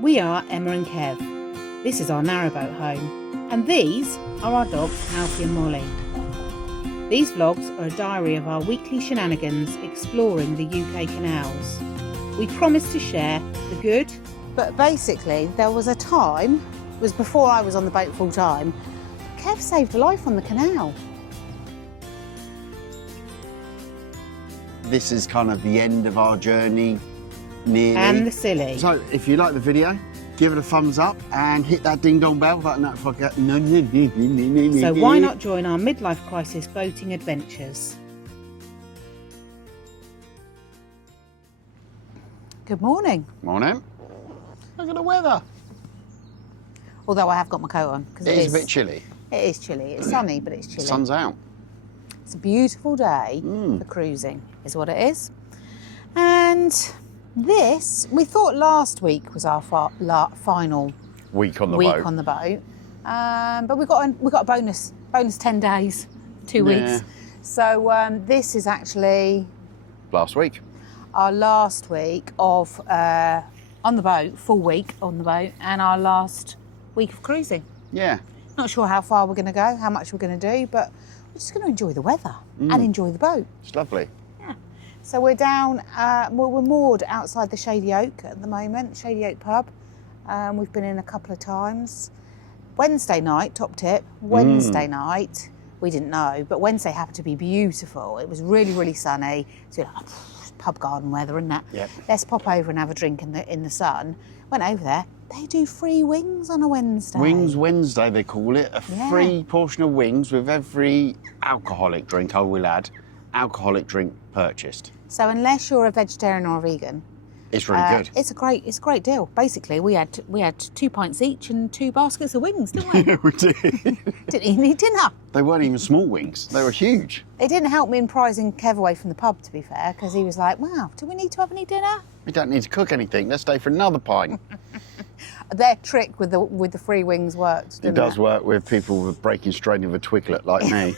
We are Emma and Kev. This is our narrowboat home, and these are our dogs Alfie and Molly. These vlogs are a diary of our weekly shenanigans exploring the UK canals. We promise to share the good. But basically, there was a time, it was before I was on the boat full time, Kev saved a life on the canal. This is kind of the end of our journey, nearly. And the silly. So, if you like the video, give it a thumbs up and hit that ding dong bell button. So why not join our midlife crisis boating adventures? Good morning. Morning. Look at the weather. Although I have got my coat on. Because It is a bit chilly. It is chilly. It's sunny, but it's chilly. Sun's out. It's a beautiful day for cruising, is what it is. And this, we thought last week was our final Week on the week boat. on the boat. But we got a bonus 10 days, 2 weeks. So this is actually Last week. our last week of on the boat, full week on the boat, and our last week of cruising. Yeah. Not sure how far we're going to go, how much we're going to do, but we're just going to enjoy the weather and enjoy the boat. It's lovely. Yeah. So we're down, we're moored outside the Shady Oak at the moment, Shady Oak pub. We've been in a couple of times. Wednesday night, top tip, Wednesday night, we didn't know, but Wednesday happened to be beautiful. It was really, really sunny. So we're like, pub garden weather and that. Yep. Let's pop over and have a drink in the sun. Went over there. They do free wings on a Wednesday. Wings Wednesday, they call it. A free portion of wings with every alcoholic drink, I will add, alcoholic drink purchased. So unless you're a vegetarian or a vegan, It's really good. It's a great deal. Basically, we had 2 pints each and 2 baskets of wings, didn't we? Yeah, we did. Didn't even need dinner. They weren't even small wings. They were huge. It didn't help me in prizing Kev away from the pub, to be fair, because he was like, "Wow, do we need to have any dinner?" We don't need to cook anything. Let's stay for another pint. Their trick with the free wings worked, It didn't does work with people with breaking strain of a twiglet like me.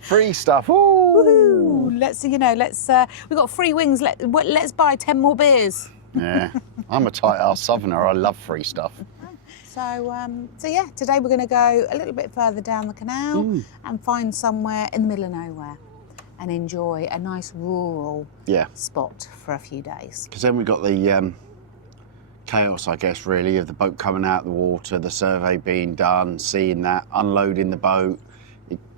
Free stuff. Ooh. Woohoo! We've got free wings. Let's buy 10 more beers. Yeah, I'm a tight-ass southerner. I love free stuff. So yeah, today we're going to go a little bit further down the canal and find somewhere in the middle of nowhere and enjoy a nice rural spot for a few days. Because then we got the chaos, I guess, really, of the boat coming out of the water, the survey being done, seeing that, unloading the boat,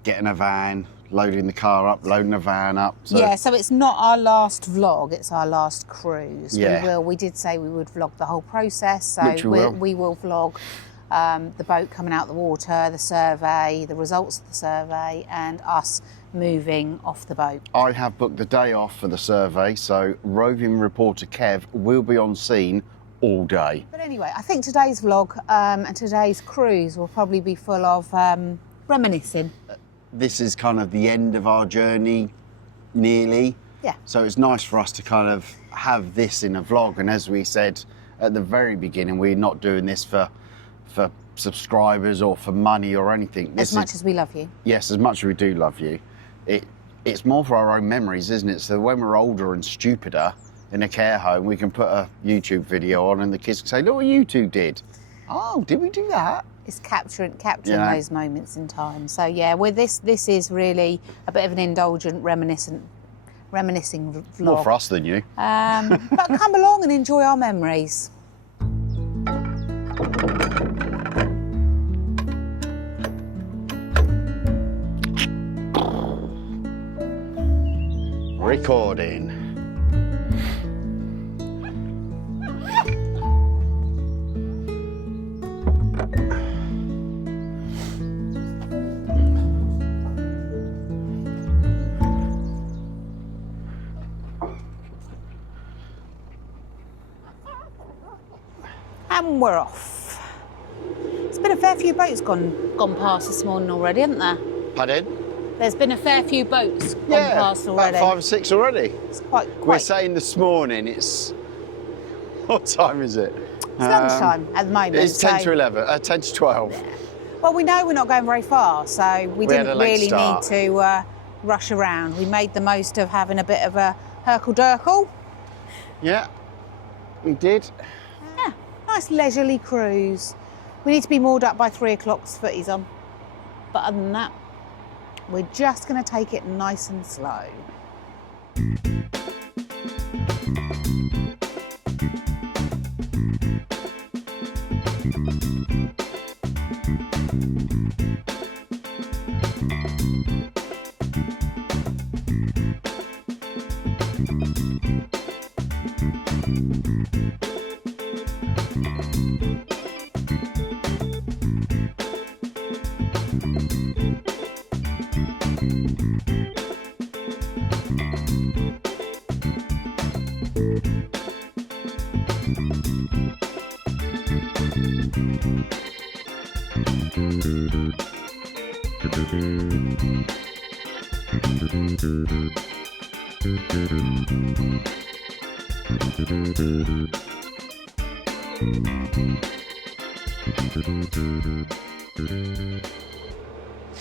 getting a van, loading the car up, loading the van up. So yeah, so it's not our last vlog, it's our last cruise. Yeah. We did say we would vlog the whole process, so Which we will vlog the boat coming out the water, the survey, the results of the survey, and us moving off the boat. I have booked the day off for the survey, so roving reporter Kev will be on scene all day. But anyway, I think today's vlog and today's cruise will probably be full of reminiscing. This is kind of the end of our journey, nearly. Yeah. So it's nice for us to kind of have this in a vlog. And as we said at the very beginning, we're not doing this for subscribers or for money or anything. As much as we love you. Yes, as much as we do love you. It's more for our own memories, isn't it? So when we're older and stupider in a care home, we can put a YouTube video on and the kids can say, look what you two did. Oh, did we do that? It's capturing those moments in time. So yeah, with this is really a bit of an indulgent, reminiscing vlog. More for us than you. But come along and enjoy our memories. Recording. And we're off. There's been a fair few boats gone past this morning already, hasn't there? Pardon? There's been a fair few boats gone past already. About 5 or 6 already. It's quite. We're saying this morning it's... What time is it? It's lunchtime at the moment. It's 10 to 11, 10 to 12. Yeah. Well, we know we're not going very far, so we didn't really need to rush around. We made the most of having a bit of a herkle-durkle. Yeah. we did. Yeah, nice leisurely cruise. We need to be moored up by 3 o'clock, footy's on. But other than that, we're just going to take it nice and slow.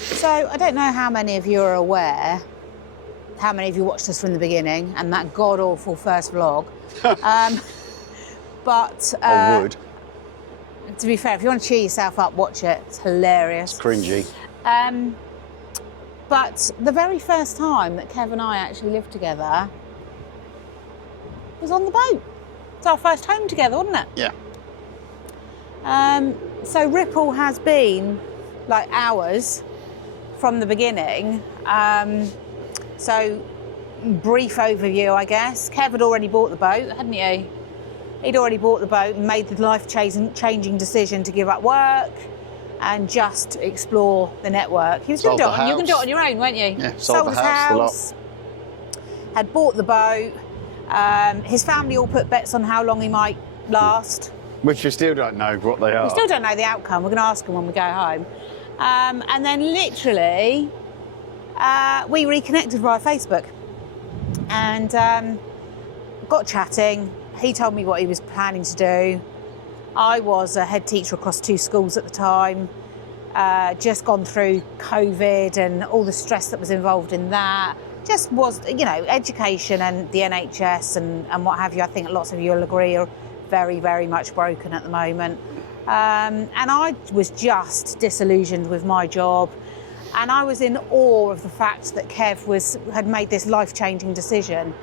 So I don't know how many of you are aware, how many of you watched us from the beginning and that god-awful first vlog. But I would. to be fair, if you want to cheer yourself up, watch it. It's hilarious. It's cringy. But the very first time that Kev and I actually lived together was on the boat. It's our first home together, wasn't it? Yeah. So Ripple has been like ours from the beginning. So brief overview, I guess. Kev had already bought the boat, hadn't you? He'd already bought the boat and made the life-changing decision to give up work and just explore the network. He was going to do it. You can do it on your own, weren't you? Yeah, sold his house, had bought the boat. His family all put bets on how long he might last. Which we still don't know what they are. We still don't know the outcome. We're going to ask him when we go home. And then literally, we reconnected via Facebook and got chatting. He told me what he was planning to do. I was a head teacher across 2 schools at the time, just gone through COVID and all the stress that was involved in that. Just was, you know, education and the NHS and what have you, I think lots of you will agree, are very, very much broken at the moment. And I was just disillusioned with my job. And I was in awe of the fact that Kev had made this life-changing decision.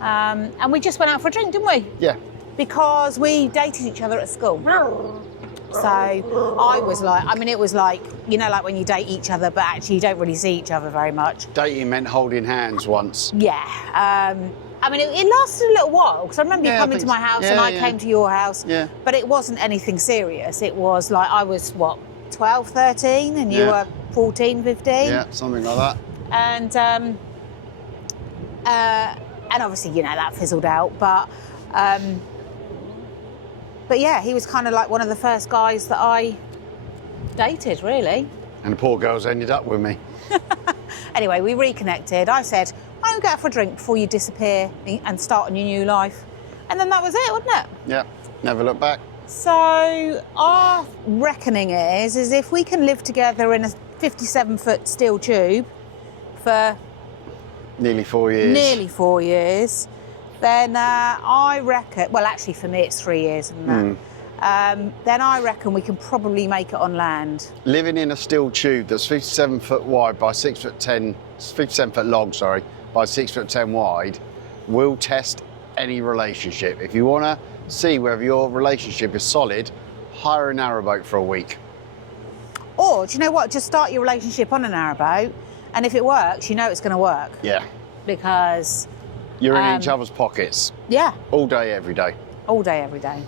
And we just went out for a drink, didn't we? Yeah. Because we dated each other at school. So I was like, I mean, it was like, you know, like when you date each other, but actually you don't really see each other very much. Dating meant holding hands once. Yeah. I mean, it lasted a little while, because I remember you coming to my house and I came to your house. Yeah. But it wasn't anything serious. It was like, I was, what, 12, 13, and you were 14, 15? Yeah, something like that. And obviously, you know, that fizzled out, but yeah, he was kind of like one of the first guys that I dated, really. And the poor girls ended up with me. Anyway, we reconnected. I said, why don't we go out for a drink before you disappear and start on your new life? And then that was it, wasn't it? Yeah, never look back. So our reckoning is if we can live together in a 57-foot steel tube for Nearly 4 years. Nearly 4 years. Then I reckon, well, actually for me it's 3 years, isn't it? Then I reckon we can probably make it on land. Living in a steel tube that's 57 foot wide by 6 foot 10, 57 foot long, sorry, by 6 foot 10 wide, will test any relationship. If you want to see whether your relationship is solid, hire a narrowboat for a week. Or, do you know what? Just start your relationship on a narrowboat, and if it works, you know it's going to work. Yeah. Because you're in each other's pockets. Yeah. All day, every day. All day, every day.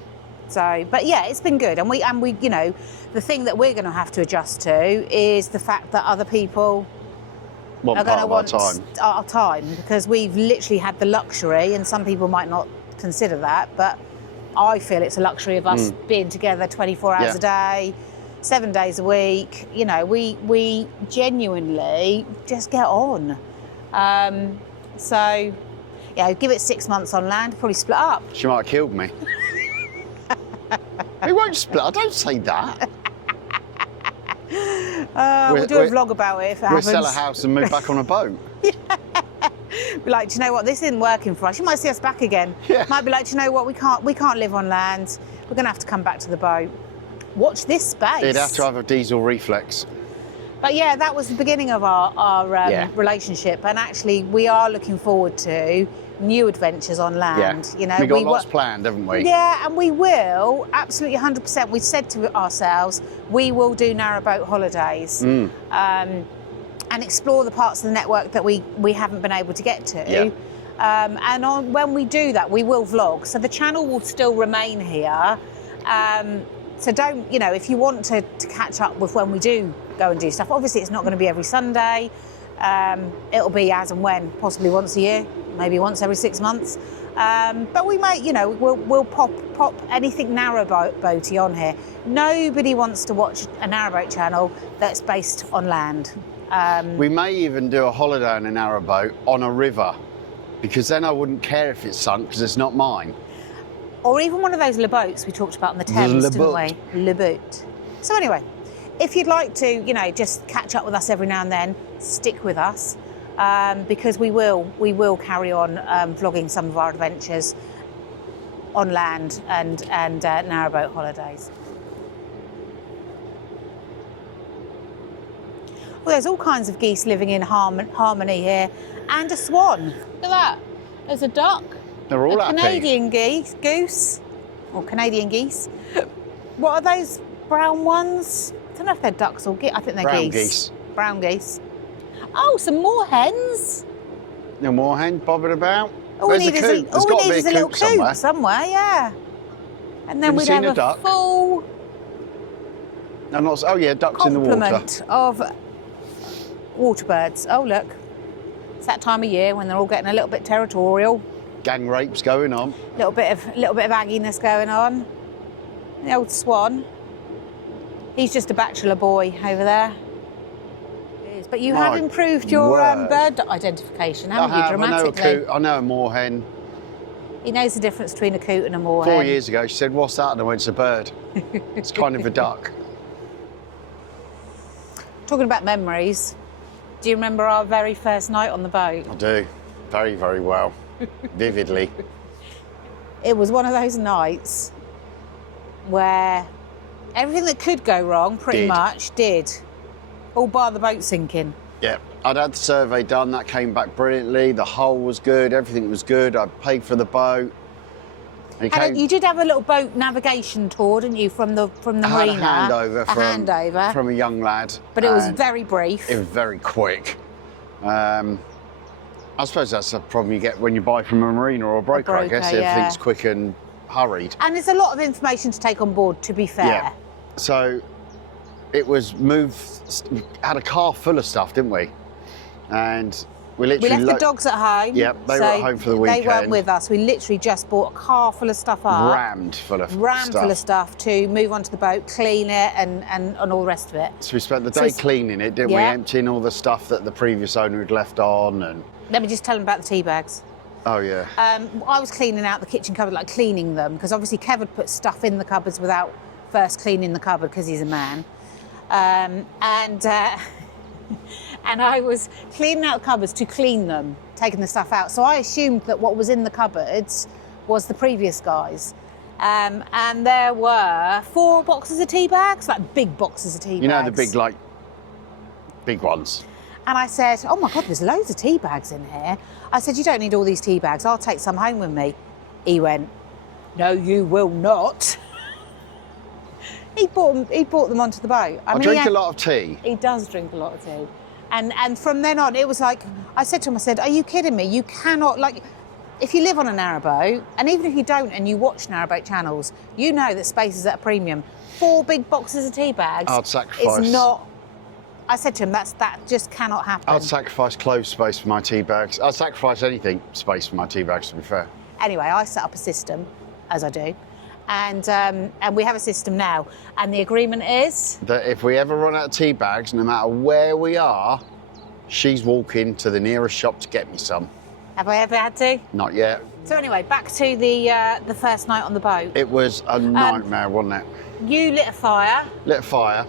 So, but yeah, it's been good. And we, you know, the thing that we're going to have to adjust to is the fact that other people are going to want our time, because we've literally had the luxury, and some people might not consider that, but I feel it's a luxury of us being together 24 hours a day, 7 days a week. You know, we genuinely just get on. So, yeah, give it 6 months on land, probably split up. She might have killed me. We won't split. I don't say that. We'll do a vlog about it if it happens. We'll sell a house and move back on a boat. Be like, do you know what? This isn't working for us. You might see us back again. Yeah. Might be like, do you know what? We can't live on land. We're going to have to come back to the boat. Watch this space. You'd have to have a diesel reflex. But yeah, that was the beginning of our relationship, and actually we are looking forward to new adventures on land. Yeah. You know, we got lots planned, haven't we? Yeah, and we will, absolutely 100%. We've said to ourselves, we will do narrowboat holidays and explore the parts of the network that we haven't been able to get to. Yeah. And when we do that, we will vlog. So the channel will still remain here. So don't, you know, if you want to catch up with when we do go and do stuff, obviously it's not going to be every Sunday. It'll be as and when, possibly once a year, maybe once every 6 months. But we might, you know, we'll pop anything narrowboaty on here. Nobody wants to watch a narrowboat channel that's based on land. We may even do a holiday on a narrowboat on a river, because then I wouldn't care if it's sunk, because it's not mine. Or even one of those boats we talked about in the Thames, didn't we? Boat. So anyway, if you'd like to, you know, just catch up with us every now and then, stick with us, because we will carry on vlogging some of our adventures on land and narrowboat holidays. Well, there's all kinds of geese living in harmony here, and a swan. Look at that. There's a duck. They're all happy. Canadian goose, or Canadian geese. What are those brown ones? I don't know if they're ducks or geese. I think they're Brown geese. Brown geese. Oh, some more hens. No more hen bobbing about. All we Where's need the is coop? There's got to be a little coop coop somewhere, yeah. And then Have you we'd seen have a duck? full No, not. Oh yeah, ducks in the water. complement of water birds. Oh look, it's that time of year when they're all getting a little bit territorial. Gang rapes going on. Little bit of agginess going on. The old swan. He's just a bachelor boy over there. But you have My improved your word. bird identification, haven't you, dramatically? I know a moorhen. He knows the difference between a coot and a moorhen. 4 years ago, she said, "What's that?" And I went, "It's a bird. It's kind of a duck." Talking about memories, do you remember our very first night on the boat? I do, very, very well, vividly. It was one of those nights where everything that could go wrong pretty much did. All bar the boat sinking. Yeah, I'd had the survey done. That came back brilliantly. The hull was good. Everything was good. I paid for the boat. And you did have a little boat navigation tour, didn't you, from the marina? I had a handover from a young lad. But it was very brief. It was very quick. I suppose that's the problem you get when you buy from a marina or a broker, I guess. Yeah. Everything's quick and hurried. And there's a lot of information to take on board, to be fair. Yeah. So it was had a car full of stuff, didn't we? And we literally... We left the dogs at home. Yep, they were at home for the weekend. They weren't with us. We literally just bought a car full of stuff up. Rammed full of stuff to move onto the boat, clean it and all the rest of it. So we spent the day cleaning it, didn't we? Emptying all the stuff that the previous owner had left on. And let me just tell them about the tea bags. Oh, yeah. I was cleaning out the kitchen cupboard, like cleaning them, because obviously Kev had put stuff in the cupboards without first cleaning the cupboard because he's a man. And I was cleaning out cupboards to clean them, taking the stuff out. So I assumed that what was in the cupboards was the previous guys. And there were 4 boxes of tea bags, like big boxes of tea bags. You know, the big, big ones. And I said, oh my God, there's loads of tea bags in here. I said, you don't need all these tea bags. I'll take some home with me. He went, no, you will not. He brought them onto the boat. I drink a lot of tea. He does drink a lot of tea. And from then on, it was like, I said to him, I said, are you kidding me? You cannot, if you live on a narrowboat, and even if you don't and you watch narrowboat channels, you know that space is at a premium. 4 big boxes of tea bags. I'd sacrifice. It's not, I said to him, that just cannot happen. I'd sacrifice clothes space for my tea bags. I'd sacrifice anything space for my tea bags, to be fair. Anyway, I set up a system, as I do. And we have a system now, and the agreement is that if we ever run out of tea bags, no matter where we are, she's walking to the nearest shop to get me some. Have I ever had to? Not yet. So anyway, back to the first night on the boat. It was a nightmare, wasn't it? You lit a fire. Lit a fire.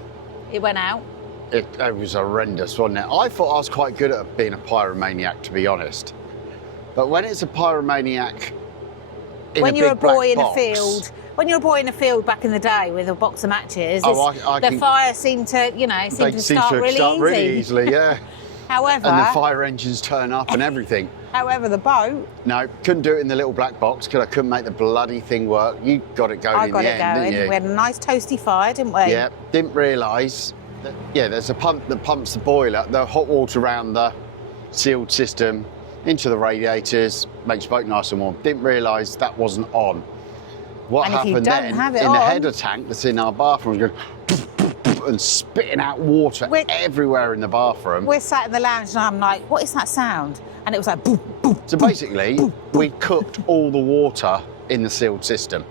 It went out. It was horrendous, wasn't it? I thought I was quite good at being a pyromaniac, to be honest. But when it's a pyromaniac in when a you're big a boy black in box, a field, when you're a boy in a field back in the day with a box of matches, the fire seemed to, you know, start really easily, yeah. However, and the fire engines turn up and everything. However, the boat. No, couldn't do it in the little black box because I couldn't make the bloody thing work. You got it going in the end, didn't you? We had a nice toasty fire, didn't we? Yeah, didn't realise that, yeah, there's a pump that pumps the boiler, the hot water around the sealed system into the radiators, makes the boat nice and warm. Didn't realise that wasn't on. What happened then, in the header tank that's in our bathroom, was going and spitting out water everywhere in the bathroom. We're sat in the lounge and I'm like, what is that sound? And it was like, boop, boop. So basically, we cooked all the water in the sealed system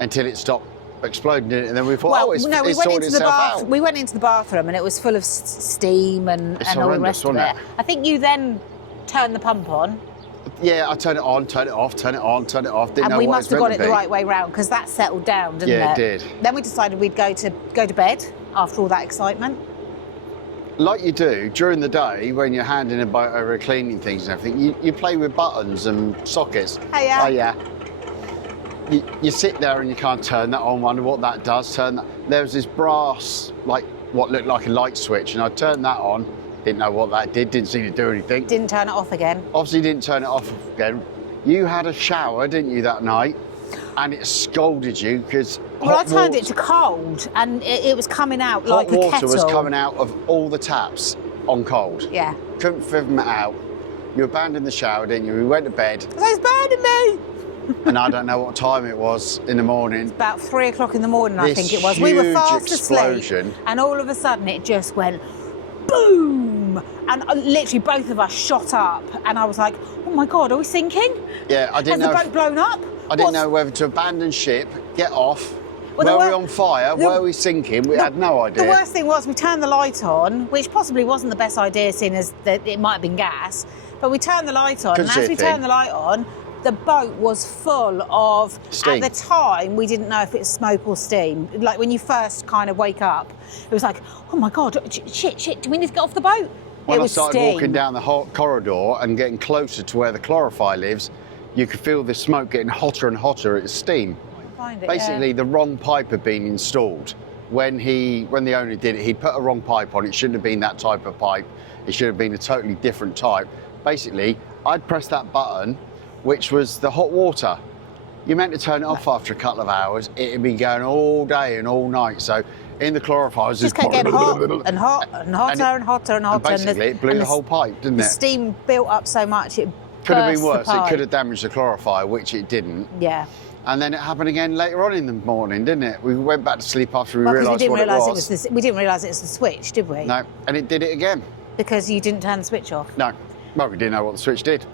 until it stopped exploding, and then we thought, we went into the bathroom and it was full of steam and all the rest of it. I think you then turned the pump on. Yeah, I turned it on, turned it off, turned it on, turned it off. And we must have got it the right way round because that settled down, didn't it? Yeah, it did. Then we decided we'd go to bed after all that excitement. Like you do during the day when you're handing a boat over, cleaning things and everything, you play with buttons and sockets. Hey, oh yeah. You sit there and you can't turn that on, wonder what that does, turn that. There was this brass, like what looked like a light switch, and I turned that on, didn't know what that did, didn't seem to do anything. Didn't turn it off again. Obviously didn't turn it off again. You had a shower, didn't you, that night? And it scalded you because I turned it to cold and it was coming out like a kettle. Hot water was coming out of all the taps on cold. Yeah. Couldn't figure them out. You abandoned the shower, didn't you? We went to bed. It was burning me. And I don't know what time it was in the morning. It's about 3 o'clock in the morning, I think it was. We were fast explosion. asleep and all of a sudden it just went boom. And literally both of us shot up and I was like, oh my God, are we sinking? Yeah, I didn't know. Has the boat blown up? I didn't know whether to abandon ship, get off. Were we on fire? Were we sinking? We had no idea. The worst thing was we turned the light on, which possibly wasn't the best idea, seeing as that it might have been gas. But we turned the light on, and as we turned the light on, the boat was full of steam. At the time, we didn't know if it was smoke or steam. Like when you first kind of wake up, it was like, oh my God, shit, do we need to get off the boat? When I started walking down the hot corridor and getting closer to where the chlorophyll lives, you could feel the smoke getting hotter and hotter. It's steam. Basically, the wrong pipe had been installed. When the owner did it, he put a wrong pipe on. It shouldn't have been that type of pipe. It should have been a totally different type. Basically, I'd pressed that button, which was the hot water. You meant to turn it off after a couple of hours. It had been going all day and all night. So in the chlorophyll, it just kept getting hot and hot and hotter and hotter and hotter. And basically, it blew the whole pipe, didn't it? The steam built up so much it could have been worse. It could have damaged the chlorophyll, which it didn't. Yeah. And then it happened again later on in the morning, didn't it? We went back to sleep after we realised what it was. We didn't realise it was the switch, did we? No, and it did it again. Because you didn't turn the switch off? No. Well, we didn't know what the switch did.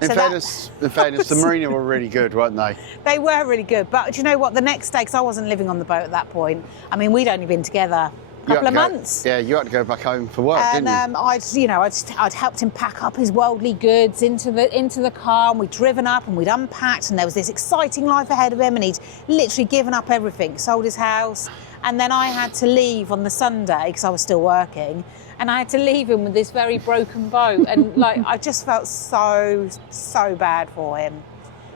In fairness, the marina were really good, weren't they? They were really good. But do you know what? The next day, because I wasn't living on the boat at that point, I mean, we'd only been together a couple of months. Yeah, you had to go back home for work, didn't you? And I'd helped him pack up his worldly goods into the car, and we'd driven up and we'd unpacked, and there was this exciting life ahead of him, and he'd literally given up everything, sold his house, and then I had to leave on the Sunday because I was still working. And I had to leave him with this very broken boat, and I just felt so bad for him.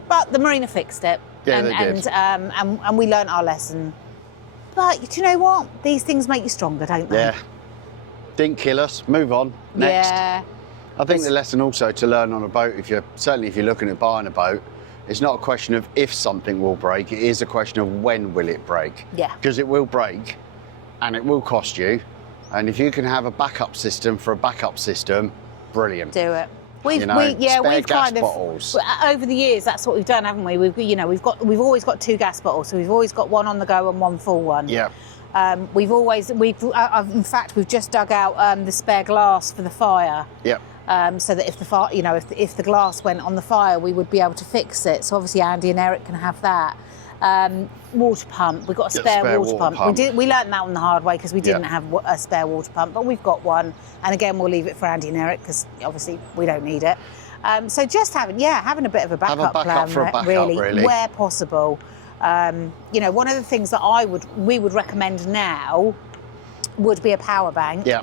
But the marina fixed it, and we learnt our lesson. But do you know what? These things make you stronger, don't they? Yeah. Didn't kill us. Move on. Next. Yeah. I think the lesson also to learn on a boat, if you're looking at buying a boat, it's not a question of if something will break. It is a question of when will it break. Yeah. Because it will break, and it will cost you. And if you can have a backup system for a backup system, brilliant. Do it. We've kind of over the years. That's what we've done, haven't we? We've always got 2 gas bottles, so we've always got one on the go and one full one. Yeah. In fact, we've just dug out the spare glass for the fire. Yeah. So that if the fire, if the glass went on the fire, we would be able to fix it. So obviously Andy and Eric can have that. Water pump. We've got a spare water pump. We learnt that on the hard way because we didn't have a spare water pump, but we've got one. And again, we'll leave it for Andy and Eric because obviously we don't need it. So just having a bit of a backup plan, really, where possible. One of the things that we would recommend now would be a power bank. Yeah.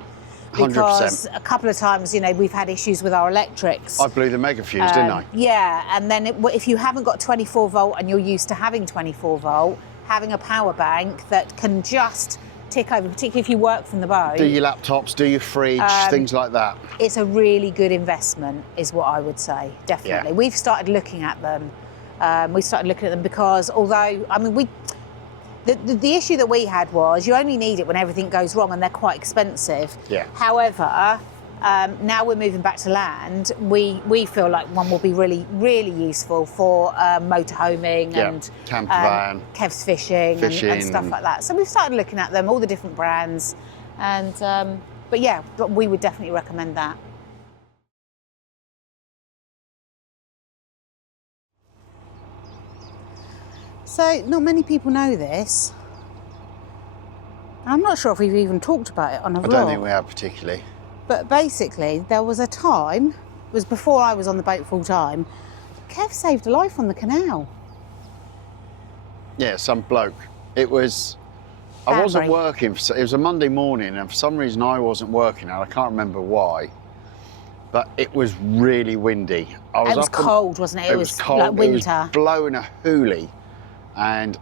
because a couple of times, you know, we've had issues with our electrics. I blew the mega fuse, didn't I? Yeah, and then if you haven't got 24 volt and you're used to having 24 volt, having a power bank that can just tick over, particularly if you work from the boat. Do your laptops, do your fridge, things like that. It's a really good investment, is what I would say, definitely. Yeah. We've started looking at them. Because although, I mean, the issue that we had was you only need it when everything goes wrong and they're quite expensive. Yeah. However, now we're moving back to land, we feel like one will be really, really useful for motorhoming and camper van, Kev's fishing and stuff like that. So we've started looking at them, all the different brands, and but we would definitely recommend that. So not many people know this. I'm not sure if we've even talked about it on a vlog. I don't think we have particularly. But basically, there was a time, it was before I was on the boat full time, Kev saved a life on the canal. Yeah, some bloke. It was, I wasn't working, it was a Monday morning, and for some reason I wasn't working, and I can't remember why, but it was really windy. It was cold, wasn't it? It was cold, like winter. It was blowing a hoolie, and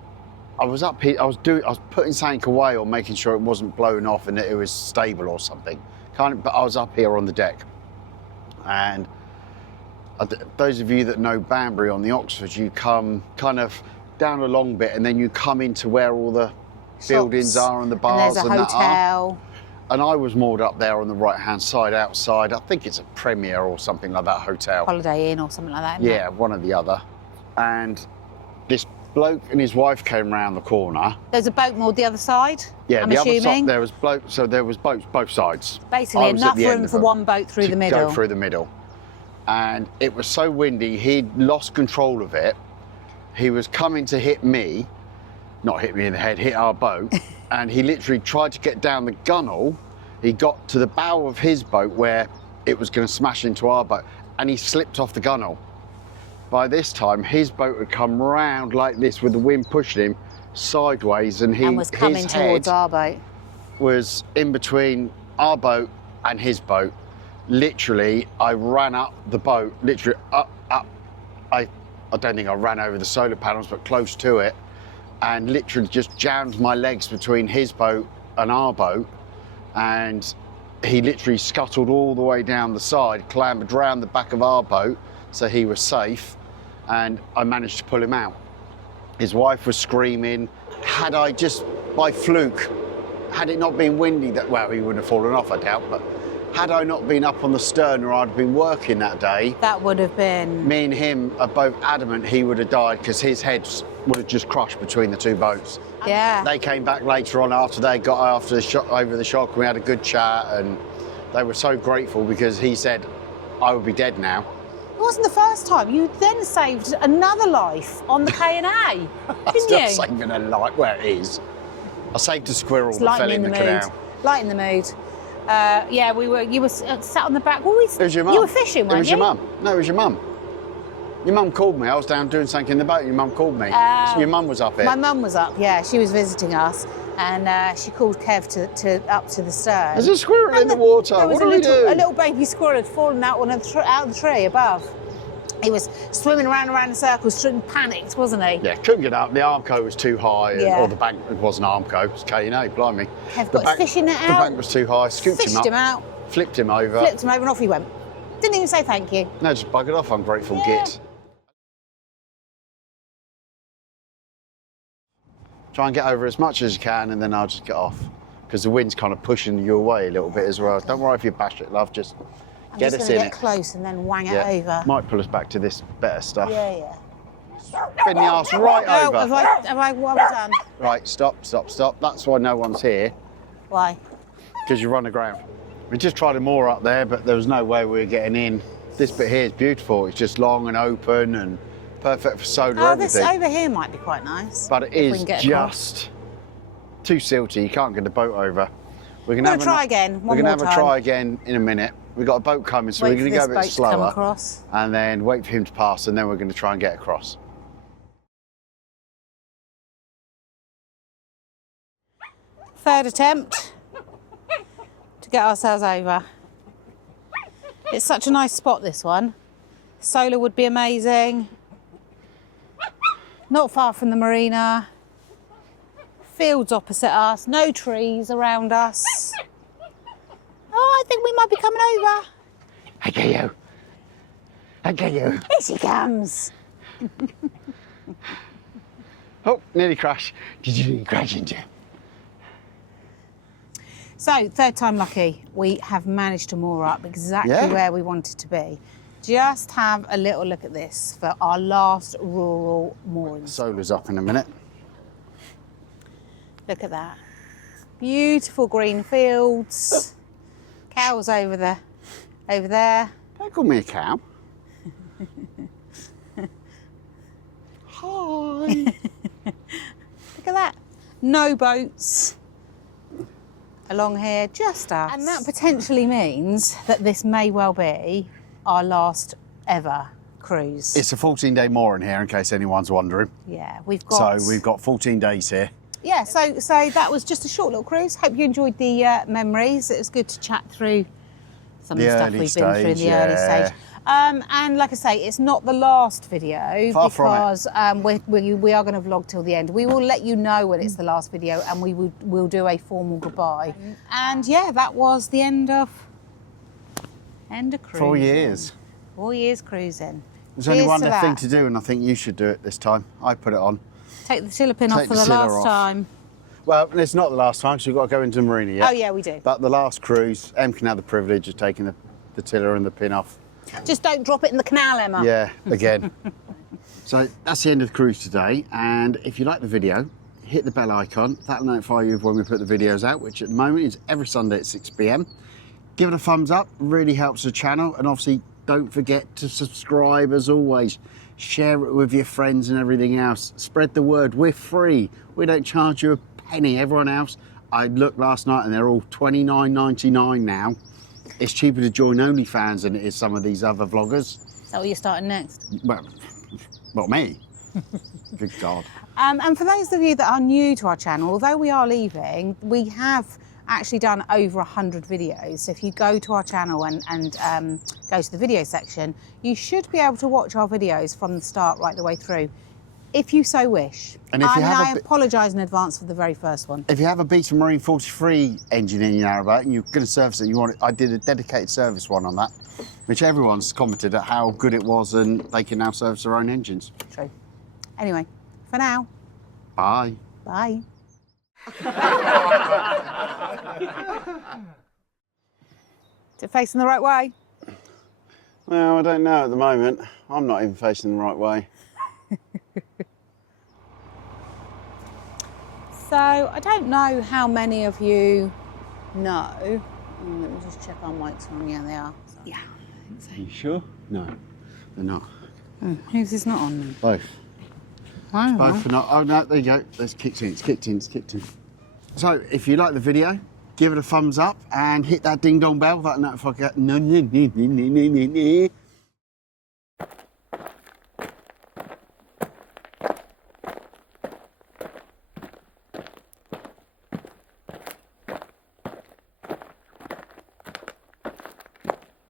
I was up here, I was putting something away or making sure it wasn't blowing off and that it was stable or something. But I was up here on the deck, and those of you that know Banbury on the Oxford, you come kind of down a long bit and then you come into where all the buildings are and the bars and there's a hotel. And I was moored up there on the right-hand side outside. I think it's a Premier or something like that hotel. Holiday Inn or something like that. Yeah, one or the other. And this bloke and his wife came round the corner. There's a boat moored the other side. Yeah, I'm the assuming. other side there was boats. So there was boats both sides. Basically, enough room for one boat through the middle. Go through the middle, and it was so windy. He'd lost control of it. He was coming to hit me, not hit me in the head, hit our boat, and he literally tried to get down the gunnel. He got to the bow of his boat where it was going to smash into our boat, and he slipped off the gunnel. By this time, his boat had come round like this with the wind pushing him sideways, and was coming towards our boat. Was in between our boat and his boat. Literally, I ran up the boat, literally up. I don't think I ran over the solar panels, but close to it, and literally just jammed my legs between his boat and our boat, and he literally scuttled all the way down the side, clambered round the back of our boat, so he was safe, and I managed to pull him out. His wife was screaming. Had I just, by fluke, had it not been windy, well, he wouldn't have fallen off, I doubt, but had I not been up on the stern or I'd been working that day, that would have been... Me and him are both adamant he would have died because his head would have just crushed between the two boats. Yeah. They came back later on after they got over the shock, and we had a good chat, and they were so grateful because he said, I would be dead now. It wasn't the first time. You then saved another life on the K&A, didn't you? Not saving a life, well, it is. I saved a squirrel that fell in the canal. Lighten the mood. Yeah, you were sat on the back. It was your mum. You were fishing, weren't you? It was your mum. No, it was your mum. Your mum called me. I was down doing something in the boat. Your mum called me. So your mum was up here. My mum was up, yeah. She was visiting us, and she called Kev up to the stern. There's a squirrel in the water. What do we do? A little baby squirrel had fallen out of the tree above. He was swimming around in circles, panicked, wasn't he? Yeah, couldn't get up. The Armco was too high, or the bank, it wasn't Armco, it was K&A, blimey. Kev got his fishing net out. The bank was too high, scooped him up. Fished him out. Flipped him over. And off he went. Didn't even say thank you. No, just buggered off, ungrateful git. Try and get over as much as you can, and then I'll just get off. Because the wind's kind of pushing you away a little bit as well. Don't worry if you bash it, love, just get us in it. Get close and then wang it over. Might pull us back to this better stuff. Yeah. Bend the arse right over. What have I done? Right, stop. That's why no one's here. Why? Because you run aground. We just tried to moor up there, but there was no way we were getting in. This bit here is beautiful. It's just long and open and perfect for solar everything. This over here might be quite nice. But it is just too silty. You can't get the boat over. We're going to try again. We're going to have a try again in a minute. We've got a boat coming, so we're going to go a bit slower. And then wait for him to pass, and then we're going to try and get across. Third attempt to get ourselves over. It's such a nice spot, this one. Solar would be amazing. Not far from the marina. Fields opposite us, no trees around us. Oh, I think we might be coming over. I get you. I get you. Here she comes. Oh, nearly crashed. Did you nearly crash into? So, third time lucky. We have managed to moor up exactly where we wanted to be. Just have a little look at this for our last rural mooring. Solar's up in a minute. Look at that. Beautiful green fields. Cows over there. Don't call me a cow. Hi. Look at that. No boats along here, just us. And that potentially means that this may well be our last ever cruise. It's a 14-day mooring here, in case anyone's wondering. Yeah, we've got... So we've got 14 days here. Yeah, so that was just a short little cruise. Hope you enjoyed the memories. It was good to chat through some of the stuff we've been through in the early stage. And like I say, it's not the last video because we are going to vlog till the end. We will let you know when it's the last video, and we'll do a formal goodbye. And yeah, that was the end of cruising. 4 years. 4 years cruising. There's only one thing to do, and I think you should do it this time. I put it on. Take the tiller pin off for the last time. Well, it's not the last time, because we've got to go into the marina yet. Oh yeah, we do. But the last cruise, Em can have the privilege of taking the tiller and the pin off. Just don't drop it in the canal, Emma. Yeah, again. So that's the end of the cruise today, and if you like the video, hit the bell icon. That'll notify you of when we put the videos out, which at the moment is every Sunday at 6 p.m. Give it a thumbs up, really helps the channel, and obviously don't forget to subscribe as always. Share it with your friends and everything else. Spread the word, we're free. We don't charge you a penny. Everyone else, I looked last night and they're all $29.99 now. It's cheaper to join OnlyFans than it is some of these other vloggers. Is that what you're starting next? Well, not me. Good God. And for those of you that are new to our channel, although we are leaving, we have actually done over 100 videos. So if you go to our channel and go to the video section, you should be able to watch our videos from the start right the way through, if you so wish. And I apologise in advance for the very first one. If you have a Beta Marine 43 engine in your narrowboat and you're going to service it, I did a dedicated service one on that, which everyone's commented at how good it was, and they can now service their own engines. True. Anyway, for now. Bye. Bye. Is it facing the right way? Well, I don't know at the moment. I'm not even facing the right way. So, I don't know how many of you know. Let me just check our mics on. Yeah, they are. Yeah, I think so. Are you sure? No, they're not. Oh, who's this not on then? Both. Wow. Both are not. Oh, no, there you go. It's kicked in, it's kicked in, it's kicked in. So, if you like the video, give it a thumbs up and hit that ding dong bell. That notify